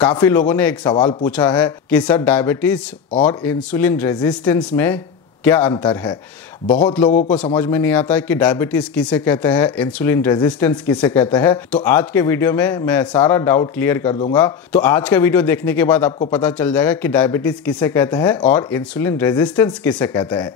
काफ़ी लोगों ने एक सवाल पूछा है कि सर डायबिटीज़ और इंसुलिन रेजिस्टेंस में क्या अंतर है। बहुत लोगों को समझ में नहीं आता है कि डायबिटीज़ किसे कहते हैं, इंसुलिन रेजिस्टेंस किसे कहते हैं। तो आज के वीडियो में मैं सारा डाउट क्लियर कर दूंगा। तो आज का वीडियो देखने के बाद आपको पता चल जाएगा कि डायबिटीज़ किसे कहते हैं और इंसुलिन रेजिस्टेंस किसे कहते हैं।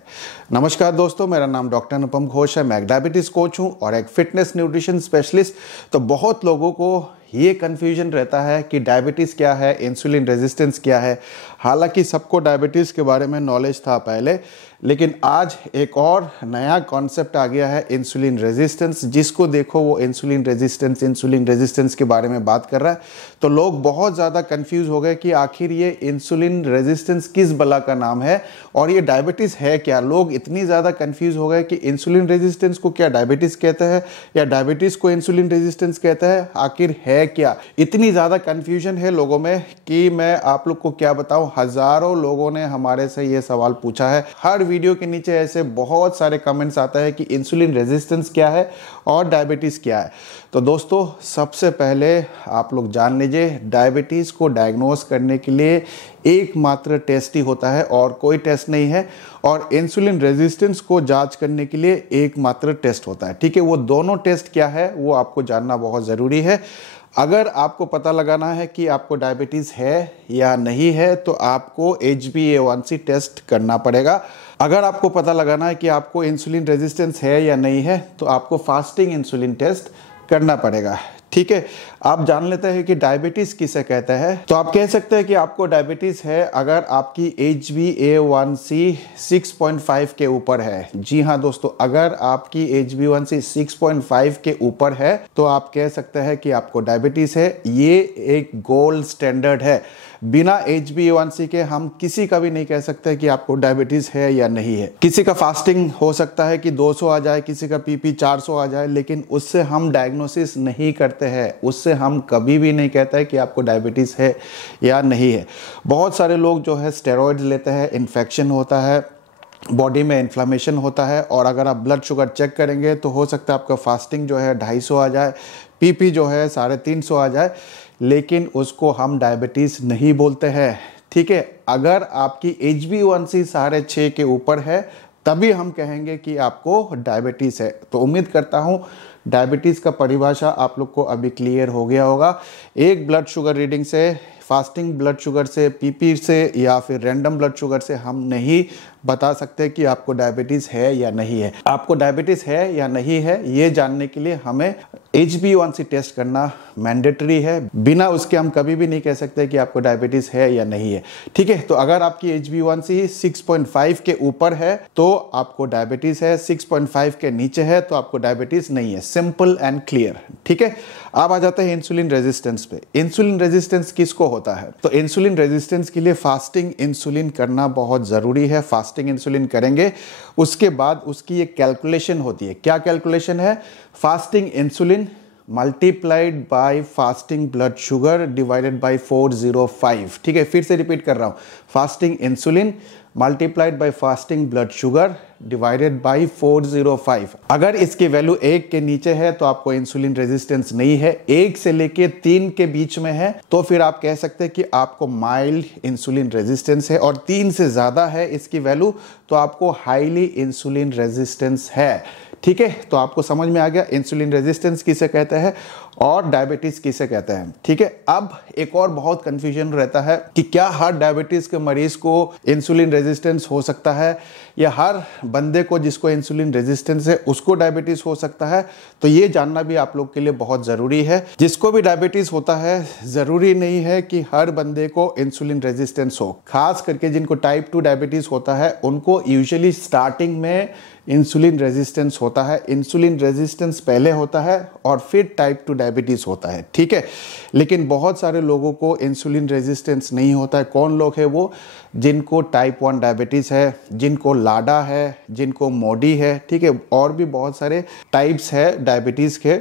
नमस्कार दोस्तों, मेरा नाम डॉक्टर अनुपम घोष है। मैं एक डायबिटीज़ कोच हूँ और एक फिटनेस न्यूट्रिशन स्पेशलिस्ट। तो बहुत लोगों को ये कन्फ्यूजन रहता है कि डायबिटीज़ क्या है, इंसुलिन रेजिस्टेंस क्या है। हालांकि सबको डायबिटीज़ के बारे में नॉलेज था पहले, लेकिन आज एक और नया कॉन्सेप्ट आ गया है, इंसुलिन रेजिस्टेंस। जिसको देखो वो इंसुलिन रेजिस्टेंस के बारे में बात कर रहा है। तो लोग बहुत ज़्यादा कंफ्यूज हो गए कि आखिर ये इंसुलिन रेजिस्टेंस किस बला का नाम है और ये डायबिटीज़ है क्या। लोग इतनी ज़्यादा कंफ्यूज हो गए कि इंसुलिन रेजिस्टेंस को क्या डायबिटीज़ कहते हैं या डायबिटीज़ को इंसुलिन रेजिस्टेंस कहते हैं, आखिर है क्या। इतनी ज़्यादा कन्फ्यूजन है लोगों में कि मैं आप लोग को क्या बताऊँ। हज़ारों लोगों ने हमारे से ये सवाल पूछा है। हर वीडियो के नीचे ऐसे बहुत सारे कमेंट्स आता है कि इंसुलिन रेजिस्टेंस क्या है और डायबिटीज़ क्या है। तो दोस्तों, सबसे पहले आप लोग जान लीजिए, डायबिटीज़ को डायग्नोस करने के लिए एकमात्र टेस्ट ही होता है और कोई टेस्ट नहीं है। और इंसुलिन रेजिस्टेंस को जांच करने के लिए एकमात्र टेस्ट होता है। ठीक है, वो दोनों टेस्ट क्या है वो आपको जानना बहुत ज़रूरी है। अगर आपको पता लगाना है कि आपको डायबिटीज़ है या नहीं है तो आपको HbA1c टेस्ट करना पड़ेगा। अगर आपको पता लगाना है कि आपको इंसुलिन रेजिस्टेंस है या नहीं है तो आपको फास्टिंग इंसुलिन टेस्ट करना पड़ेगा। ठीक है, आप जान लेते हैं कि डायबिटीज़ किसे कहते हैं। तो आप कह सकते हैं कि आपको डायबिटीज़ है अगर आपकी HbA1c 6.5 के ऊपर है। जी हाँ दोस्तों, अगर आपकी HbA1c 6.5 के ऊपर है तो आप कह सकते हैं कि आपको डायबिटीज़ है। ये एक गोल्ड स्टैंडर्ड है। बिना HbA1c के हम किसी का भी नहीं कह सकते कि आपको डायबिटीज़ है या नहीं है। किसी का फास्टिंग हो सकता है कि 200 आ जाए, किसी का PP 400 आ जाए, लेकिन उससे हम डायग्नोसिस नहीं करते हैं। उससे हम कभी भी नहीं कहते हैं कि आपको डायबिटीज़ है या नहीं है। बहुत सारे लोग जो है स्टेरॉइड्स लेते हैं, इन्फेक्शन होता है, बॉडी में इन्फ्लामेशन होता है और अगर आप ब्लड शुगर चेक करेंगे तो हो सकता है आपका फास्टिंग जो है 250 आ जाए, PP जो है 350 आ जाए, लेकिन उसको हम डायबिटीज़ नहीं बोलते हैं। ठीक है, अगर आपकी HbA1c 6.5 के ऊपर है तभी हम कहेंगे कि आपको डायबिटीज़ है। तो उम्मीद करता हूँ डायबिटीज़ का परिभाषा आप लोग को अभी क्लियर हो गया होगा। एक ब्लड शुगर रीडिंग से, फास्टिंग ब्लड शुगर से, PP से या फिर रैंडम ब्लड शुगर से हम नहीं बता सकते कि आपको डायबिटीज़ है या नहीं है। आपको डायबिटीज़ है या नहीं है ये जानने के लिए हमें HbA1c टेस्ट करना मैंडेटरी है। बिना उसके हम कभी भी नहीं कह सकते कि आपको डायबिटीज़ है या नहीं है। ठीक है, तो अगर आपकी HbA1c 6.5 के ऊपर है तो आपको डायबिटीज़ है, 6.5 के नीचे है तो आपको डायबिटीज़ नहीं है। Simple and clear. ठीक है, अब आ जाते हैं इंसुलिन रेजिस्टेंस पे। इंसुलिन रेजिस्टेंस किसको होता है? तो इंसुलिन रेजिस्टेंस के लिए फास्टिंग इंसुलिन करना बहुत ज़रूरी है। फास्टिंग इंसुलिन करेंगे, उसके बाद उसकी एक कैलकुलेशन होती है। क्या कैलकुलेशन है? Fasting insulin multiplied by fasting blood sugar divided by 405। ठीक है, फिर से रिपीट कर रहा हूँ, fasting insulin multiplied by fasting blood sugar divided by 405। अगर इसकी वैल्यू 1 के नीचे है तो आपको इंसुलिन रेजिस्टेंस नहीं है। 1 से लेके 3 के बीच में है तो फिर आप कह सकते हैं कि आपको माइल्ड इंसुलिन रेजिस्टेंस है, और 3 से ज़्यादा है इसकी वैल्यू तो आपको हाईली इंसुलिन रेजिस्टेंस है। ठीक है, तो आपको समझ में आ गया इंसुलिन रेजिस्टेंस किसे कहते हैं और डायबिटीज़ किसे कहते हैं। ठीक है, अब एक और बहुत कंफ्यूजन रहता है कि क्या हर डायबिटीज़ के मरीज़ को इंसुलिन रेजिस्टेंस हो सकता है या हर बंदे को जिसको इंसुलिन रेजिस्टेंस है उसको डायबिटीज़ हो सकता है। तो ये जानना भी आप लोग के लिए बहुत ज़रूरी है। जिसको भी डायबिटीज़ होता है ज़रूरी नहीं है कि हर बंदे को इंसुलिन रेजिस्टेंस हो। खास करके जिनको टाइप 2 डायबिटीज़ होता है उनको यूजुअली स्टार्टिंग में इंसुलिन रेजिस्टेंस होता है। इंसुलिन रेजिस्टेंस पहले होता है और फिर टाइप 2 डायबिटीज़ होता है। ठीक है, लेकिन बहुत सारे लोगों को इंसुलिन रेजिस्टेंस नहीं होता है। कौन लोग हैं वो? जिनको टाइप 1 डायबिटीज़ है, जिनको लाडा है, जिनको मोडी है। ठीक है, और भी बहुत सारे टाइप्स है डायबिटीज़ के,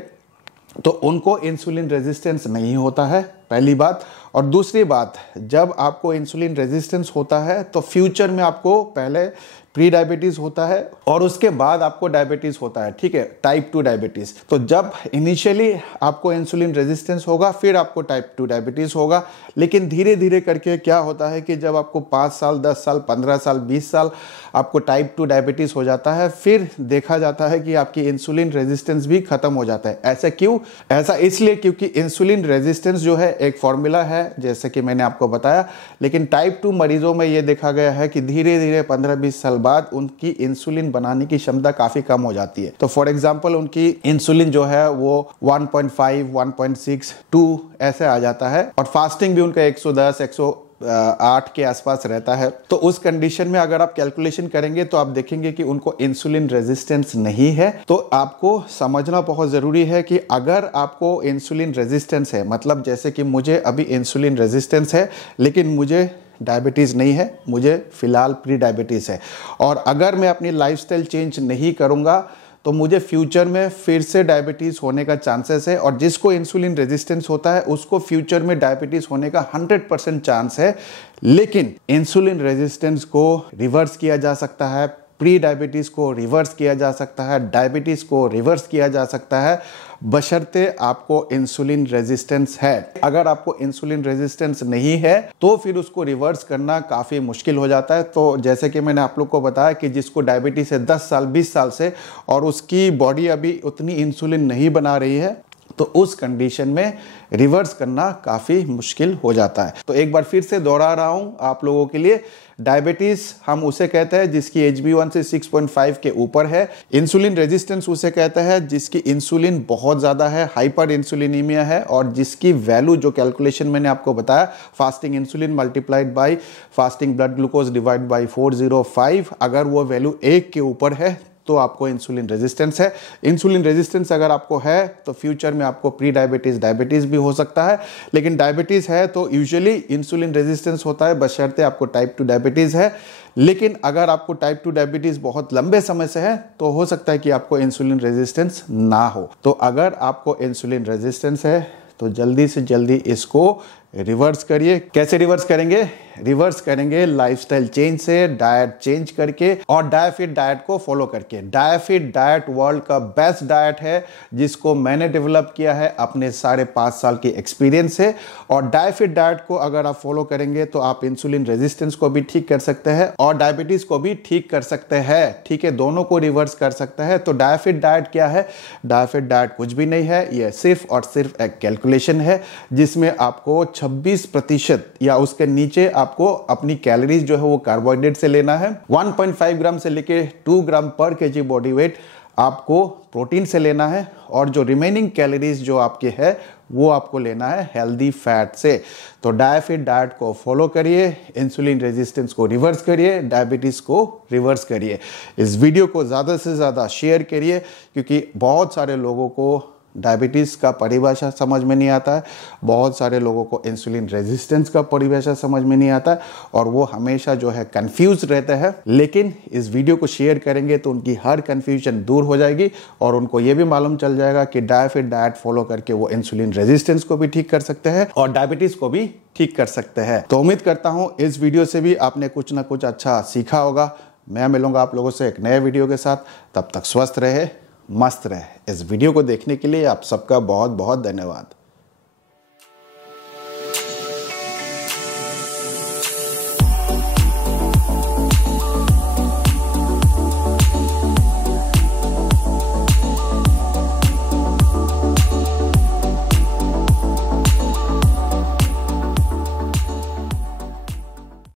तो उनको इंसुलिन रेजिस्टेंस नहीं होता है, पहली बात। और दूसरी बात, जब आपको इंसुलिन रेजिस्टेंस होता है तो फ्यूचर में आपको पहले प्री डायबिटीज़ होता है और उसके बाद आपको डायबिटीज़ होता है, ठीक है, टाइप 2 डायबिटीज़। तो जब इनिशियली आपको इंसुलिन रेजिस्टेंस होगा फिर आपको टाइप 2 डायबिटीज़ होगा, लेकिन धीरे धीरे करके क्या होता है कि जब आपको 5 साल, 10 साल, 15 साल, 20 साल आपको टाइप 2 डायबिटीज़ हो जाता है, फिर देखा जाता है कि आपकी इंसुलिन रेजिस्टेंस भी खत्म हो जाता है। ऐसा क्यों? ऐसा इसलिए क्योंकि इंसुलिन रेजिस्टेंस जो है एक फॉर्मूला है, जैसे कि मैंने आपको बताया, लेकिन टाइप 2 मरीजों में ये देखा गया है कि धीरे धीरे 15-20 साल बाद उनकी इंसुलिन बनाने की क्षमता काफी कम हो जाती है। तो फॉर एग्जांपल उनकी इंसुलिन जो है वो 1.5, 1.6, 2 ऐसे आ जाता है और फास्टिंग भी उनका 110, 108 के आसपास रहता है। तो उस कंडीशन में अगर आप कैलकुलेशन करेंगे तो आप देखेंगे कि उनको इंसुलिन रेजिस्टेंस नहीं है। तो आपको समझना बहुत ज़रूरी है कि अगर आपको इंसुलिन रेजिस्टेंस है, मतलब जैसे कि मुझे अभी इंसुलिन रेजिस्टेंस है लेकिन मुझे डायबिटीज़ नहीं है, मुझे फ़िलहाल प्री डायबिटीज़ है, और अगर मैं अपनी लाइफस्टाइल चेंज नहीं करूँगा तो मुझे फ्यूचर में फिर से डायबिटीज़ होने का चांसेस है। और जिसको इंसुलिन रेजिस्टेंस होता है उसको फ्यूचर में डायबिटीज़ होने का 100% चांस है। लेकिन इंसुलिन रेजिस्टेंस को रिवर्स किया जा सकता है, प्री डायबिटीज़ को रिवर्स किया जा सकता है, डायबिटीज़ को रिवर्स किया जा सकता है, बशर्ते आपको इंसुलिन रेजिस्टेंस है। अगर आपको इंसुलिन रेजिस्टेंस नहीं है तो फिर उसको रिवर्स करना काफ़ी मुश्किल हो जाता है। तो जैसे कि मैंने आप लोग को बताया कि जिसको डायबिटीज़ है 10 साल, 20 साल से, और उसकी बॉडी अभी उतनी इंसुलिन नहीं बना रही है, तो उस कंडीशन में रिवर्स करना काफ़ी मुश्किल हो जाता है। तो एक बार फिर से दोहरा रहा हूँ आप लोगों के लिए, डायबिटीज़ हम उसे कहते हैं जिसकी HbA1c 6.5 के ऊपर है। इंसुलिन रेजिस्टेंस उसे कहते हैं जिसकी इंसुलिन बहुत ज़्यादा है, हाइपर इंसुलिनीमिया है, और जिसकी वैल्यू जो कैलकुलेशन मैंने आपको बताया, fasting insulin multiplied by fasting blood glucose divide by 405, अगर वो वैल्यू 1 के ऊपर है तो आपको इंसुलिन रेजिस्टेंस है। इंसुलिन रेजिस्टेंस अगर आपको है तो फ्यूचर में आपको प्री डायबिटीज़, डायबिटीज़ भी हो सकता है, लेकिन डायबिटीज़ है तो यूजुअली इंसुलिन रेजिस्टेंस होता है, बशर्ते आपको टाइप 2 डायबिटीज़ है। लेकिन अगर आपको टाइप 2 डायबिटीज़ बहुत लंबे समय से है तो हो सकता है कि आपको इंसुलिन रेजिस्टेंस ना हो। तो अगर आपको इंसुलिन रेजिस्टेंस है तो जल्दी से जल्दी इसको रिवर्स करिए। कैसे रिवर्स करेंगे? रिवर्स करेंगे लाइफस्टाइल चेंज से, डाइट चेंज करके और डायफिट डाइट को फॉलो करके। डायफिट डाइट वर्ल्ड का बेस्ट डाइट है जिसको मैंने डेवलप किया है अपने साढ़े 5 साल की एक्सपीरियंस से। और डायफिट डाइट को अगर आप फॉलो करेंगे तो आप इंसुलिन रेजिस्टेंस को भी ठीक कर सकते हैं और डायबिटीज को भी ठीक कर सकते हैं, ठीक है, दोनों को रिवर्स कर सकते हैं। तो डायफिट डाइट क्या है? डायफिट डाइट कुछ भी नहीं है, यह सिर्फ और सिर्फ एक कैलकुलेशन है जिसमें आपको 26% या उसके नीचे आपको अपनी कैलोरीज जो है वो कार्बोहाइड्रेट से लेना है। 1.5 ग्राम से लेके 2 ग्राम पर केजी बॉडी वेट आपको प्रोटीन से लेना है, और जो रिमेनिंग कैलोरीज जो आपके है वो आपको लेना है हेल्दी फैट से। तो डायफिट डाइट को फॉलो करिए, इंसुलिन रेजिस्टेंस को रिवर्स करिए, डायबिटीज़ को रिवर्स करिए। इस वीडियो को ज़्यादा से ज़्यादा शेयर करिए क्योंकि बहुत सारे लोगों को डायबिटीज़ का परिभाषा समझ में नहीं आता है, बहुत सारे लोगों को इंसुलिन रेजिस्टेंस का परिभाषा समझ में नहीं आता है और वो हमेशा जो है कंफ्यूज रहते हैं। लेकिन इस वीडियो को शेयर करेंगे तो उनकी हर कंफ्यूजन दूर हो जाएगी और उनको ये भी मालूम चल जाएगा कि डायफिट डाइट फॉलो करके वो इंसुलिन रेजिस्टेंस को भी ठीक कर सकते हैं और डायबिटीज़ को भी ठीक कर सकते हैं। तो उम्मीद करता हूँ इस वीडियो से भी आपने कुछ ना कुछ अच्छा सीखा होगा। मैं मिलूंगा आप लोगों से एक नए वीडियो के साथ, तब तक स्वस्थ रहे, मस्त रहे। इस वीडियो को देखने के लिए आप सबका बहुत बहुत धन्यवाद।